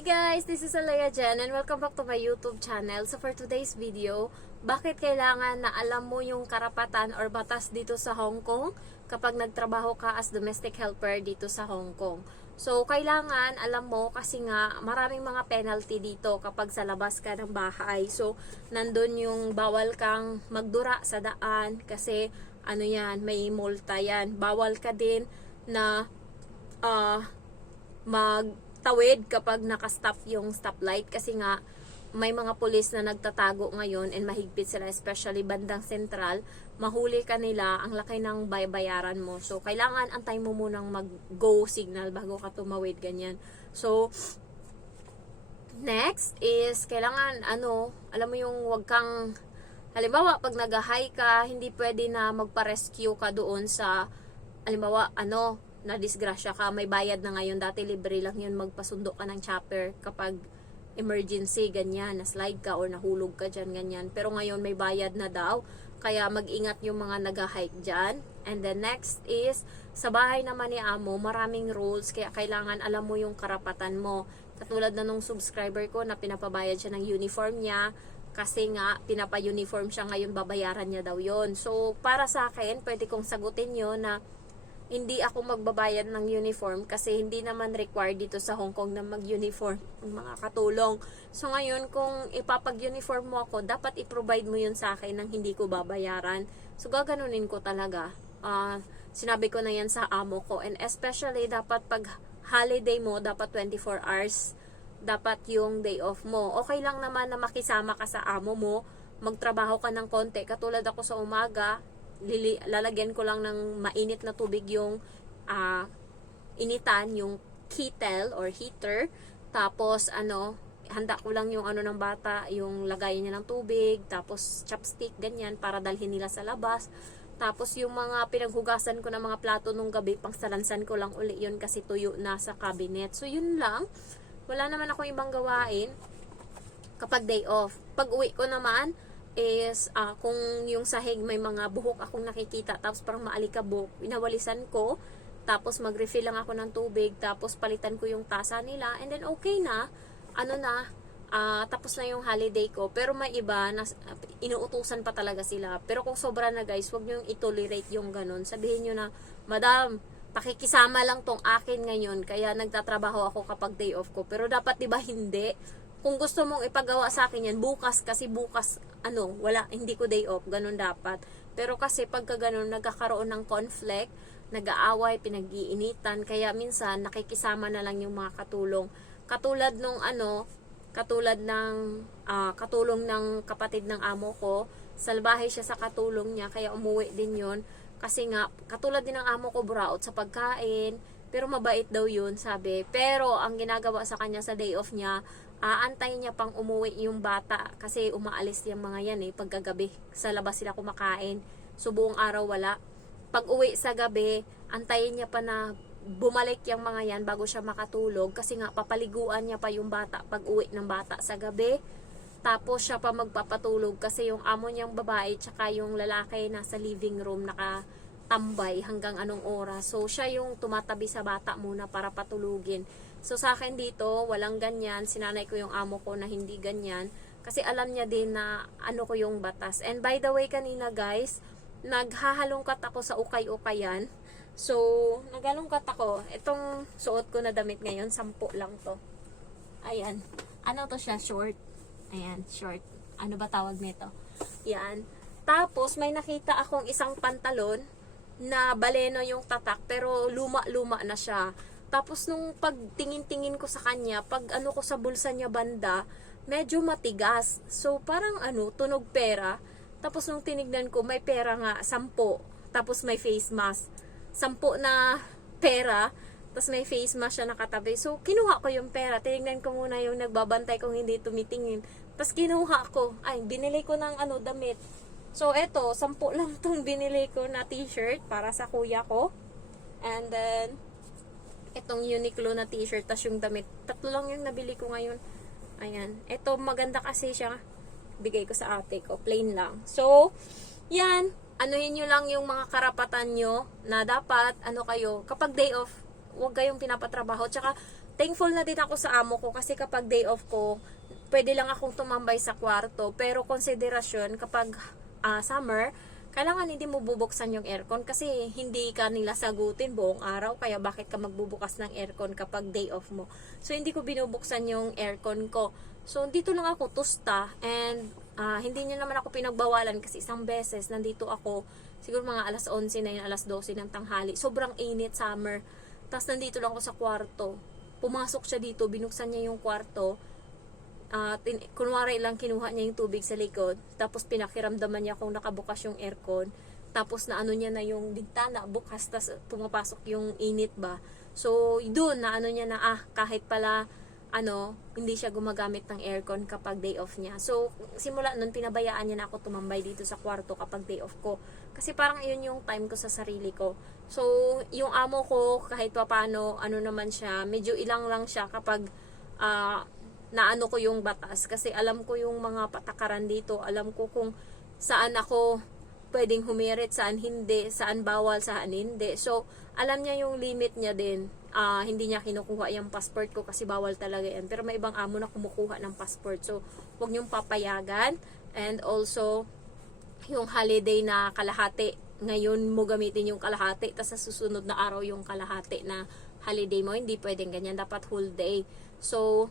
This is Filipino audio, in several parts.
Hi guys! This is Alea Jen and welcome back to my YouTube channel. So for today's video, bakit kailangan na alam mo yung karapatan or batas dito sa Hong Kong kapag nagtrabaho ka as domestic helper dito sa Hong Kong? So kailangan alam mo kasi nga maraming mga penalty dito kapag sa labas ka ng bahay. So nandun yung bawal kang magdura sa daan kasi ano yan, may multa yan. Bawal ka din na magtawid kapag nakastop yung stoplight kasi nga may mga pulis na nagtatago ngayon and mahigpit sila, especially bandang sentral. Mahuli ka nila, ang laki ng bayaran mo. So kailangan antay mo munang mag-go signal bago ka tumawid, ganyan. So next is kailangan alam mo yung wag kang, halimbawa pag nag-high ka, hindi pwede na magpa-rescue ka doon sa, halimbawa na disgrasya ka, may bayad na ngayon. Dati libre lang yun magpasundo ka ng chopper kapag emergency, ganyan, na-slide ka or nahulog ka dyan, ganyan. Pero ngayon may bayad na daw, kaya mag-ingat yung mga nag-hike dyan. And then next is, sa bahay naman ni Amo, maraming rules, kaya kailangan alam mo yung karapatan mo. Katulad na nung subscriber ko na pinapabayad siya ng uniform niya, kasi nga pinapa-uniform siya ngayon, babayaran niya daw yon. So para sa akin, pwede kong sagutin yun na hindi ako magbabayad ng uniform kasi hindi naman required dito sa Hong Kong na mag-uniform ng mga katulong. So ngayon, kung ipapag-uniform mo ako, dapat i-provide mo yun sa akin nang hindi ko babayaran. So gaganunin ko talaga. Sinabi ko na yan sa amo ko. And especially, dapat pag holiday mo, dapat 24 hours. Dapat yung day off mo. Okay lang naman na makisama ka sa amo mo, magtrabaho ka ng konti. Katulad ako sa umaga, lalagyan ko lang ng mainit na tubig yung initan, yung kettle or heater. Tapos handa ko lang yung ng bata, yung lagayan niya ng tubig, tapos chopstick, ganyan, para dalhin nila sa labas. Tapos yung mga pinaghugasan ko ng mga plato nung gabi, pangsalansan ko lang uli yun kasi tuyo na sa cabinet. So yun lang, wala naman akong ibang gawain kapag day off. Pag uwi ko naman is kung yung sahig may mga buhok akong nakikita, tapos parang maalikabok, inawalisan ko, tapos mag-refill lang ako ng tubig, tapos palitan ko yung tasa nila, and then okay na, tapos na yung holiday ko. Pero may iba na inuutusan pa talaga sila. Pero kung sobra na guys, wag nyo yung itolerate yung ganun. Sabihin nyo na, Madam, pakikisama lang tong akin ngayon, kaya nagtatrabaho ako kapag day off ko. Pero dapat diba hindi? Kung gusto mong ipagawa sa akin yan, bukas, kasi bukas, hindi ko day off, ganun dapat. Pero kasi pagka ganun, nagkakaroon ng conflict, nag-aaway, pinag-iinitan, kaya minsan, nakikisama na lang yung mga katulong. Katulad nung katulong ng kapatid ng amo ko, salbahe siya sa katulong niya, kaya umuwi din yun. Kasi nga, katulad din ng amo ko, buraot sa pagkain, pero mabait daw yun, sabi. Pero, ang ginagawa sa kanya sa day off niya, aantayin niya pang umuwi yung bata kasi umaalis yung mga yan pagkagabi. Sa labas sila kumakain. So buong araw wala. Pag uwi sa gabi, antayin niya pa na bumalik yung mga yan bago siya makatulog kasi nga papaliguan niya pa yung bata pag uwi ng bata sa gabi. Tapos siya pa magpapatulog kasi yung amo niyang babae tsaka yung lalaki nasa living room nakatambay hanggang anong oras. So siya yung tumatabi sa bata muna para patulugin. So sa akin dito, walang ganyan. Sinanay ko yung amo ko na hindi ganyan. Kasi alam niya din na ko yung batas. And by the way, kanina guys, naghahalongkat ako sa ukay-ukayan. So, naghalongkat ako. Itong suot ko na damit ngayon, 10 lang to. Ayan. Ano to siya? Short. Ayan, short. Ano ba tawag nito? Yan. Tapos, may nakita akong isang pantalon na baleno yung tatak, pero luma-luma na siya. Tapos nung pagtingin-tingin ko sa kanya, pag ko sa bulsa niya banda, medyo matigas. So parang tunog pera. Tapos nung tinignan ko, may pera nga, 10. Tapos may face mask. 10 na pera, tapos may face mask siya nakatabi. So kinuha ko yung pera. Tinignan ko muna yung nagbabantay kung hindi tumitingin. Tapos kinuha ko. Ay, binili ko ng damit. So eto, 10 lang tong binili ko na t-shirt para sa kuya ko. And then itong Uniqlo na t-shirt, tas yung damit. 3 lang yung nabili ko ngayon. Ayan. Ito, maganda kasi siya. Bigay ko sa ate ko. Plain lang. So, yan. Anuhin nyo lang yung mga karapatan nyo na dapat, kayo, kapag day off, huwag kayong pinapatrabaho. Tsaka, thankful na din ako sa amo ko kasi kapag day off ko, pwede lang akong tumambay sa kwarto. Pero konsiderasyon kapag summer, kailangan hindi mo bubuksan yung aircon kasi hindi ka nila sagutin buong araw. Kaya bakit ka magbubukas ng aircon kapag day off mo? So, hindi ko binubuksan yung aircon ko. So, dito lang ako tusta and hindi niya naman ako pinagbawalan kasi isang beses nandito ako, siguro mga alas 11 na yun, alas 12 ng tanghali. Sobrang init, summer. Tapos nandito lang ako sa kwarto. Pumasok siya dito, binuksan niya yung kwarto. Kunwari lang kinuha niya yung tubig sa likod, tapos pinakiramdaman niya kung nakabukas yung aircon, tapos naano niya na yung bintana bukas, tapos pumapasok yung init ba. So doon na ano niya na kahit pala hindi siya gumagamit ng aircon kapag day off niya. So simula nun pinabayaan niya na ako tumambay dito sa kwarto kapag day off ko, kasi parang yun yung time ko sa sarili ko. So yung amo ko kahit pa paano naman siya, medyo ilang lang siya kapag naano ko yung batas, kasi alam ko yung mga patakaran dito, alam ko kung saan ako pwedeng humirit, saan hindi, saan bawal, saan hindi. So alam niya yung limit niya din. Hindi niya kinukuha yung passport ko kasi bawal talaga yan, pero may ibang amo na kumukuha ng passport, so huwag niyong papayagan. And also yung holiday na kalahati, ngayon mo gamitin yung kalahati, tapos sa susunod na araw yung kalahati na holiday mo, hindi pwedeng ganyan, dapat whole day. So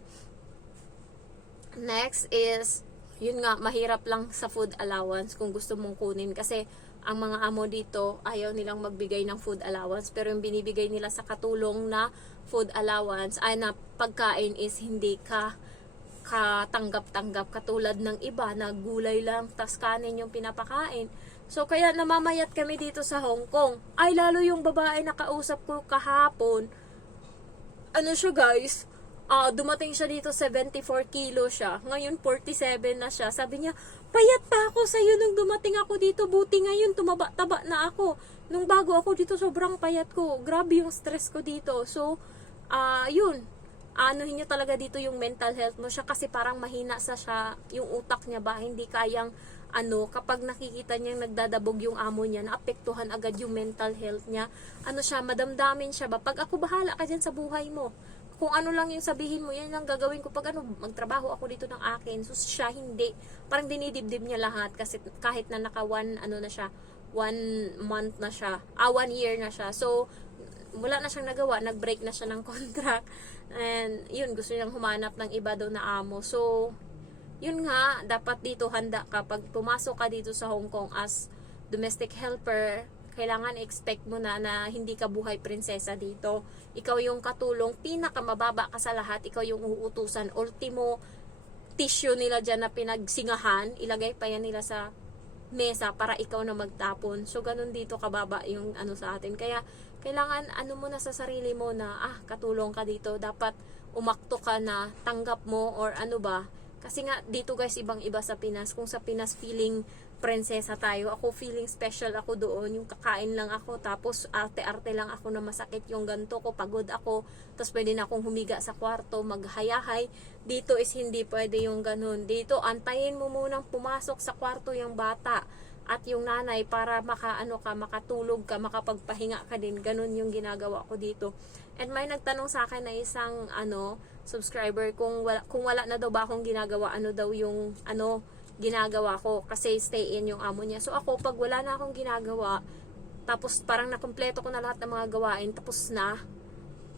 next is, yun nga, mahirap lang sa food allowance kung gusto mong kunin, kasi ang mga amo dito ayaw nilang magbigay ng food allowance, pero yung binibigay nila sa katulong na food allowance ay na pagkain is hindi ka katanggap-tanggap katulad ng iba na gulay lang tas kanin yung pinapakain. So kaya namamayat kami dito sa Hong Kong. Ay lalo yung babae na kausap ko kahapon, siya guys, dumating siya dito, 74 kilo siya. Ngayon, 47 na siya. Sabi niya, payat pa ako sa'yo nung dumating ako dito. Buti ngayon, tumaba-taba na ako. Nung bago ako dito, sobrang payat ko. Grabe yung stress ko dito. So, yun. Anuhin niya talaga dito yung mental health mo siya, kasi parang mahina siya, yung utak niya ba, hindi kayang, kapag nakikita niyang nagdadabog yung amo niya, naapektuhan agad yung mental health niya. Siya, madamdamin siya ba, pag ako bahala ka dyan sa buhay mo. Kung ano lang yung sabihin mo, yan lang gagawin ko. Pag magtrabaho ako dito ng akin. So siya hindi. Parang dinidibdib niya lahat. Kasi kahit na naka 1 month na siya. 1 year na siya. So, wala na siyang nagawa. Nag-break na siya ng contract. And, yun, gusto niyang humanap ng iba daw na amo. So, yun nga, dapat dito handa ka. Pag pumasok ka dito sa Hong Kong as domestic helper, kailangan expect mo na hindi ka buhay prinsesa dito. Ikaw yung katulong, pinakamababa ka sa lahat, ikaw yung uutusan. Ultimo, tissue nila dyan na pinagsingahan, ilagay pa yan nila sa mesa para ikaw na magtapon. So, ganun dito kababa yung sa atin. Kaya, kailangan mo na sa sarili mo na, katulong ka dito. Dapat umakto ka na, tanggap mo, or Kasi nga, dito guys, ibang-iba sa Pinas. Kung sa Pinas, feeling prinsesa tayo. Ako feeling special ako doon. Yung kakain lang ako. Tapos arte-arte lang ako na masakit yung ganto ko. Pagod ako. Tapos pwede na akong humiga sa kwarto. Maghayahay. Dito is hindi pwede yung ganun. Dito antayin mo munang pumasok sa kwarto yung bata at yung nanay para makatulog ka, makapagpahinga ka din. Ganun yung ginagawa ko dito. And may nagtanong sa akin na isang subscriber kung wala na daw ba akong ginagawa, daw yung ginagawa ko, kasi stay in yung amo niya. So ako, pag wala na akong ginagawa, tapos parang nakumpleto ko na lahat ng mga gawain,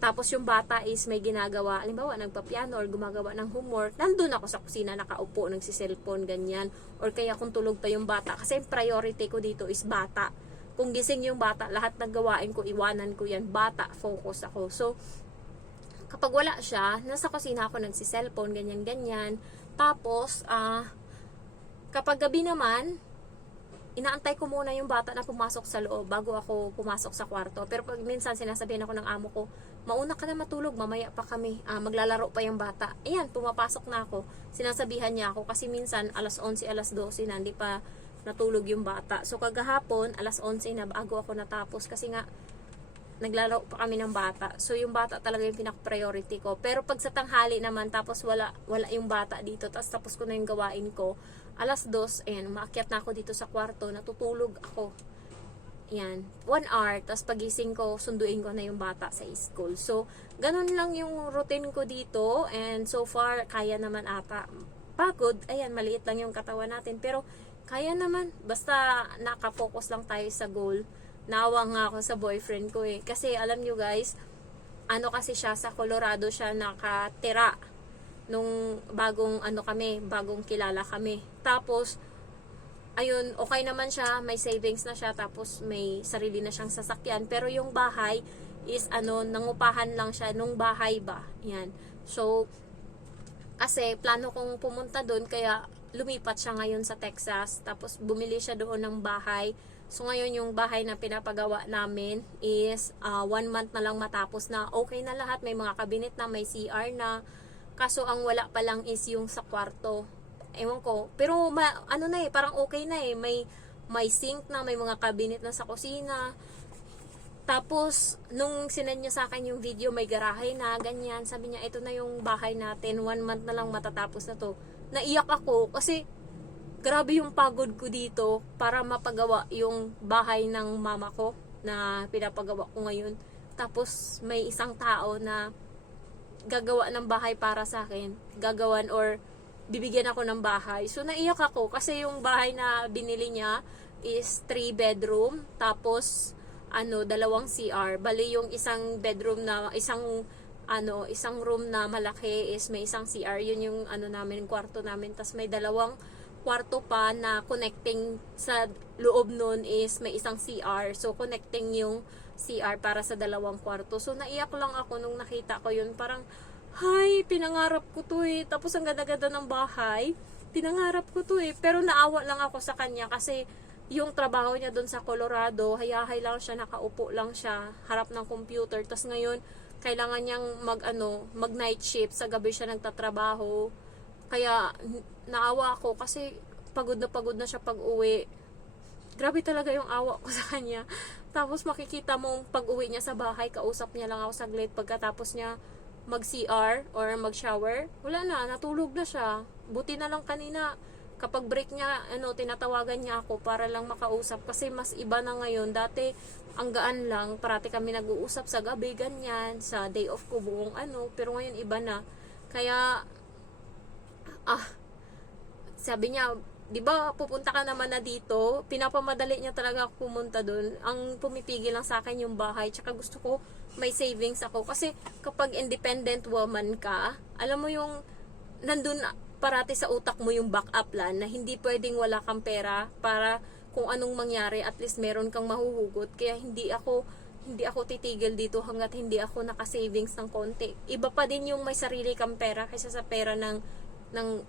tapos yung bata is may ginagawa, halimbawa nagpapiano or gumagawa ng homework, nandun ako sa kusina nakaupo, nagsiselfone, ganyan. Or kaya kung tulog pa yung bata, kasi priority ko dito is bata. Kung gising yung bata, lahat ng gawain ko, iwanan ko yan, bata, focus ako. So, kapag wala siya, nasa kusina ako nagsiselfone, ganyan-ganyan. Tapos, kapag gabi naman, inaantay ko muna yung bata na pumasok sa loob bago ako pumasok sa kwarto. Pero pag minsan sinasabihan ako ng amo ko, mauna ka na matulog, mamaya pa kami, maglalaro pa yung bata. Ayan, pumapasok na ako. Sinasabihan niya ako kasi minsan alas 11, alas 12 na, hindi pa natulog yung bata. So kagahapon, alas 11 na bago ako natapos kasi nga naglalaro pa kami ng bata. So yung bata talaga yung pinaka-priority ko. Pero pag sa tanghali naman, tapos wala yung bata dito, tapos ko na yung gawain ko, alas 2, ayan, umaakyat na ako dito sa kwarto, natutulog ako. Yan, 1 hour, tapos pagising ko, sunduin ko na yung bata sa school. So, ganun lang yung routine ko dito, and so far, kaya naman ata. Pagod, ayan, maliit lang yung katawan natin, pero kaya naman, basta nakafocus lang tayo sa goal. Nawa nga ako sa boyfriend ko eh, kasi alam nyo guys, ano kasi siya, sa Colorado siya nakatira, nung bagong bagong kilala kami. Tapos, ayun, okay naman siya, may savings na siya, tapos may sarili na siyang sasakyan, pero yung bahay is nangupahan lang siya nung bahay ba, yan. So, kasi plano kong pumunta doon, kaya lumipat siya ngayon sa Texas, tapos bumili siya doon ng bahay. So, ngayon yung bahay na pinapagawa namin is 1 month na lang matapos na, okay na lahat, may mga cabinet na, may CR na, kaso ang wala pa lang is yung sa kwarto. Ewan ko. Pero parang okay na eh. May sink na, may mga cabinet na sa kusina. Tapos, nung sinend niya sa akin yung video, may garahe na, ganyan. Sabi niya, ito na yung bahay natin. 1 month na lang matatapos na to. Naiyak ako kasi grabe yung pagod ko dito para mapagawa yung bahay ng mama ko na pinapagawa ko ngayon. Tapos, may isang tao na gagawa ng bahay para sa akin. Gagawan or bibigyan ako ng bahay. So, naiyak ako kasi yung bahay na binili niya is 3 bedroom, tapos 2 CR. Bali yung isang bedroom na isang room na malaki is may isang CR. Yun yung namin, kwarto namin. Tapos may 2 kwarto pa na connecting sa loob nun is may isang CR. So, connecting yung CR para sa 2 kwarto. So, naiyak lang ako nung nakita ko yun. Parang, hay, pinangarap ko to eh. Tapos ang ganda-ganda ng bahay. Pinangarap ko to eh. Pero naawa lang ako sa kanya kasi yung trabaho niya doon sa Colorado, hayahay lang siya, nakaupo lang siya, harap ng computer. Tapos ngayon, kailangan niyang mag night shift. Sa gabi siya nagtatrabaho. Kaya naawa ako kasi pagod na siya pag-uwi. Grabe talaga yung awa ko sa kanya. Tapos makikita mong pag-uwi niya sa bahay, kausap niya lang ako saglit. Pagkatapos niya mag-CR or mag-shower, wala na, natulog na siya. Buti na lang kanina, kapag break niya, tinatawagan niya ako para lang makausap. Kasi mas iba na ngayon. Dati, ang gaan lang, parati kami nag-uusap sa gabi, ganyan, sa day off ko, buong pero ngayon iba na. Kaya, sabi niya, di ba pupunta ka naman na dito, pinapamadali niya talaga ako pumunta doon. Ang pumipigil lang sa akin yung bahay, tsaka gusto ko may savings ako. Kasi kapag independent woman ka, alam mo yung nandun parati sa utak mo yung backup plan na hindi pwedeng wala kang pera para kung anong mangyari, at least meron kang mahuhugot. Kaya hindi ako titigil dito hanggat hindi ako naka-savings ng konti. Iba pa din yung may sarili kang pera kaysa sa pera ng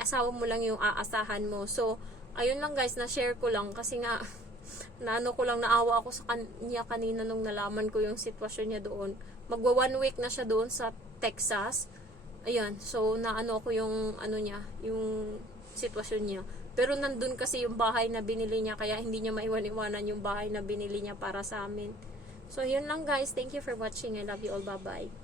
asawa mo lang yung aasahan mo. So, ayun lang guys, na-share ko lang kasi nga naawa ako sa kanya kanina nung nalaman ko yung sitwasyon niya doon. Magwa 1 week na siya doon sa Texas. Ayan, so ko yung yung sitwasyon niya. Pero nandun kasi yung bahay na binili niya, kaya hindi niya maiwan-iwanan yung bahay na binili niya para sa amin. So, yun lang guys. Thank you for watching. I love you all. Bye-bye.